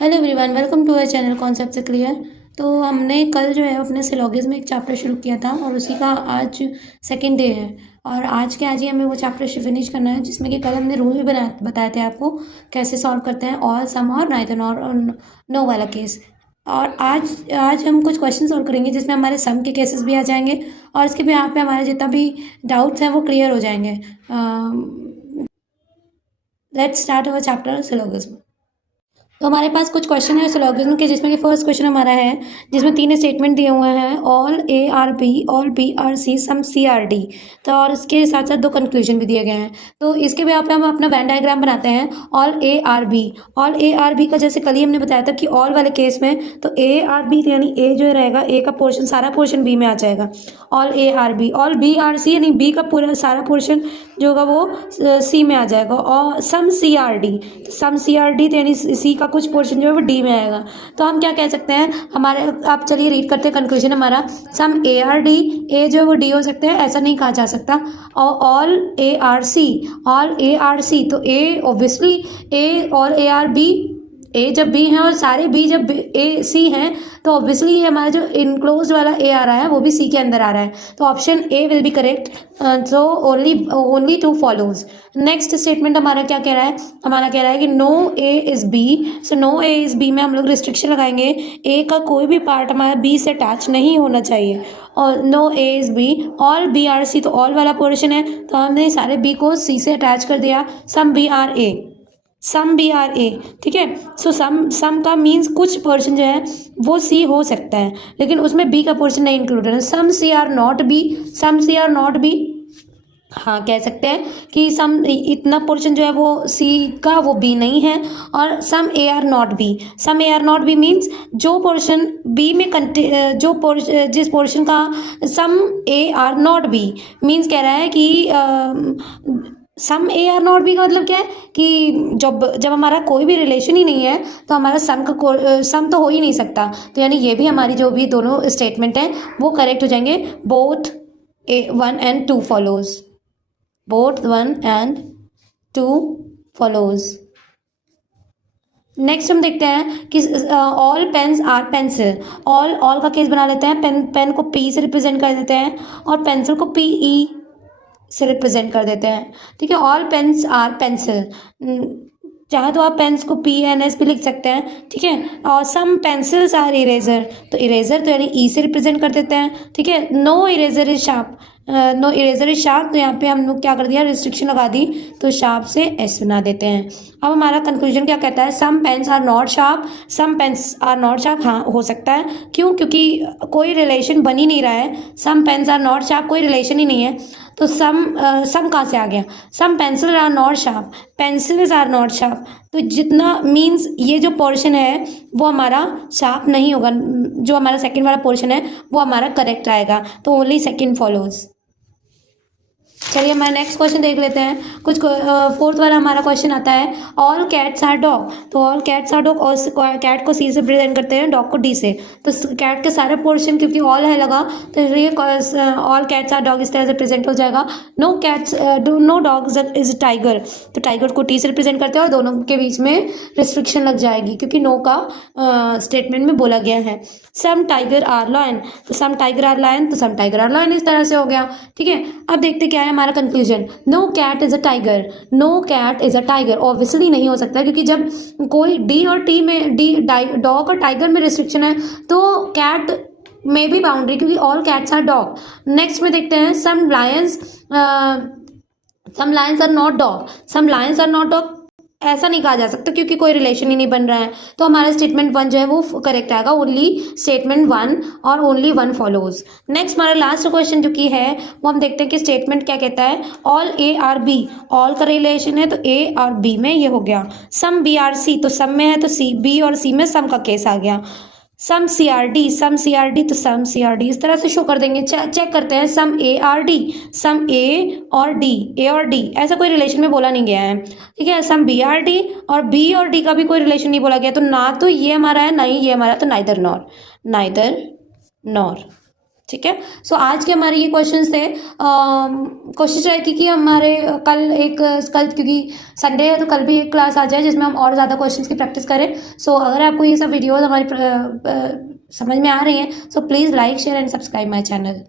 Hello everyone, welcome to our channel concept से clear. तो हमने कल जो है अपने सिलॉगिज्म में एक चैप्टर शुरू किया था और उसी का आज सेकंड डे है। और आज ही हमें वो चैप्टर फिनिश करना है, जिसमें कि कल हमने रूल भी बताए थे आपको कैसे सॉल्व करते हैं ऑल, सम और नाइदर नॉर और नो वाला केस। और आज आज हम कुछ क्वेश्चन सॉल्व करेंगे जिसमें हमारे सम के केसेस भी आ जाएंगे और इसके भी यहाँ पे हमारे जितना भी डाउट्स हैं वो क्लियर हो जाएंगे। Let's start our chapter syllogism. तो हमारे पास कुछ क्वेश्चन है सिलोगिज्म के, जिसमें कि फर्स्ट क्वेश्चन हमारा है जिसमें 3 स्टेटमेंट दिए हुए हैं, all A are B, all B are C, some C are D. तो और इसके साथ साथ 2 कंक्लूजन भी दिए गए हैं। तो इसके भी आप हम अपना वेन डायग्राम बनाते हैं। All A are B, all A are B का जैसे कल ही हमने बताया था कि ऑल वाले केस में तो ए आर बी यानी ए जो रहेगा, ए का पोर्शन सारा पोर्शन बी में आ जाएगा। All A are B, all B are C यानी बी का पूरा सारा पोर्शन जो होगा वो सी में आ जाएगा। और सम C are D, some C are D यानी सी का कुछ पोर्शन जो है वो डी में आएगा। तो हम क्या कह सकते हैं हमारे, आप चलिए रीड करते हैं कंक्लूजन हमारा। सम ए आर डी, ए जो है वो डी हो सकते हैं, ऐसा नहीं कहा जा सकता। और all A are C, all A are C तो A obviously A, all A are B, A जब बी है और सारे बी जब ए सी हैं तो ऑब्वियसली ये हमारा जो इनक्लोज वाला ए आ रहा है वो भी सी के अंदर आ रहा है। तो option A will be correct. So only 2 follows. Next statement हमारा क्या कह रहा है, हमारा कह रहा है कि no A is B. So no A is B में हम लोग रिस्ट्रिक्शन लगाएंगे, ए का कोई भी पार्ट हमारा बी से अटैच नहीं होना चाहिए। और no A is B, all B are C तो ऑल वाला पोर्शन है तो हमने सारे बी को सी से अटैच कर दिया। Some B are A, some B are A, ठीक है। सो सम का मीन्स कुछ पोर्शन जो है वो सी हो सकता है लेकिन उसमें बी का पोर्शन नहीं इंक्लूडेड है। Some C are not B, some C are not B, हाँ कह सकते हैं कि सम इतना पोर्शन जो है वो सी का वो बी नहीं है। और some A are not B, some A are not B means जो पोर्शन बी में जिस पोर्शन का some A are not B means कह रहा है कि some A are not B का मतलब क्या है कि जब हमारा कोई भी रिलेशन ही नहीं है तो हमारा सम तो हो ही नहीं सकता। तो यानी ये भी हमारी जो भी दोनों स्टेटमेंट हैं वो करेक्ट हो जाएंगे। Both 1 and 2 follows, both 1 and 2 follows। Next हम देखते हैं कि all pens are pencil. All का केस बना लेते हैं, पेन को पी से रिप्रेजेंट कर देते हैं और पेंसिल को पी ई से रिप्रेजेंट कर देते हैं, ठीक है। ऑल पेन्स आर पेंसिल, चाहे तो आप पेन्स को पी एन एस भी लिख सकते हैं, ठीक है। और सम पेंसिल्स आर इरेजर, तो इरेजर तो यानी ई से रिप्रेजेंट कर देते हैं, ठीक है। No eraser is sharp, no eraser is sharp, तो यहाँ पे हम लोग क्या कर दिया, रिस्ट्रिक्शन लगा दी तो शार्प से एस बना देते हैं। अब हमारा कंक्लूजन क्या कहता है, some pens are not sharp, some pens are not sharp, हाँ हो सकता है। क्यों? क्योंकि कोई रिलेशन बन ही नहीं रहा है, some pens are not sharp कोई रिलेशन ही नहीं है तो सम कहाँ से आ गया, some pencil are not sharp, pencils are not sharp. तो जितना मीन्स ये जो पोर्शन है वो हमारा शार्प नहीं होगा, जो हमारा सेकंड वाला पोर्शन है वो हमारा करेक्ट आएगा। तो ओनली सेकंड फॉलोज। चलिए हमारा नेक्स्ट क्वेश्चन देख लेते हैं। कुछ फोर्थ वाला हमारा क्वेश्चन आता है, ऑल कैट्स आर डॉग। तो ऑल कैट्स आर डॉग, और कैट को सी से रिप्रेजेंट करते हैं, डॉग को डी से। तो कैट के सारे पोर्शन क्योंकि ऑल है लगा तो ये ऑल कैट्स आर डॉग इस तरह से रिप्रेजेंट हो जाएगा। No cats, no dog is tiger, तो टाइगर को टी से रिप्रेजेंट करते हैं और दोनों के बीच में रिस्ट्रिक्शन लग जाएगी क्योंकि नो का स्टेटमेंट में बोला गया है। सम टाइगर आर लायन, तो सम टाइगर आर लायन, तो सम टाइगर आर लायन इस तरह से हो गया, ठीक है। अब देखते क्या है हमारा conclusion, no cat is a tiger, no cat is a tiger obviously नहीं हो सकता क्योंकि जब कोई डी और टी में डॉग और टाइगर में रिस्ट्रिक्शन है तो कैट में भी बाउंड्री, क्योंकि all cats are dog. Next में देखते हैं some lions are not dog, some lions are not dog ऐसा नहीं कहा जा सकता क्योंकि कोई रिलेशन ही नहीं बन रहा है। तो हमारा स्टेटमेंट 1 जो है वो करेक्ट आएगा, ओनली स्टेटमेंट 1 और ओनली 1 फॉलोज। नेक्स्ट हमारा लास्ट क्वेश्चन जो कि है वो हम देखते हैं कि स्टेटमेंट क्या कहता है, all A are B, all का रिलेशन है तो ए और बी में ये हो गया। सम बी आर सी, तो सम में है तो सी, बी और सी में सम का केस आ गया। सम C are D, some C are D तो सम सी आर डी इस तरह से शो कर देंगे। चेक करते हैं, सम ए आर डी, सम ए और डी, ए और डी ऐसा कोई रिलेशन में बोला नहीं गया है, ठीक है। सम बी आर डी, और बी और डी का भी कोई रिलेशन नहीं बोला गया, तो ना तो ये हमारा है ना ही ये हमारा, तो नाइदर नॉर, नाइदर नॉर, ठीक है। सो आज के हमारे ये क्वेश्चंस थे। कोशिश रहेगी कि हमारे कल क्योंकि संडे है तो कल भी एक क्लास आ जाए जिसमें हम और ज़्यादा क्वेश्चंस की प्रैक्टिस करें। सो अगर आपको ये सब वीडियोस हमारी समझ में आ रही हैं, so please like share and subscribe my channel.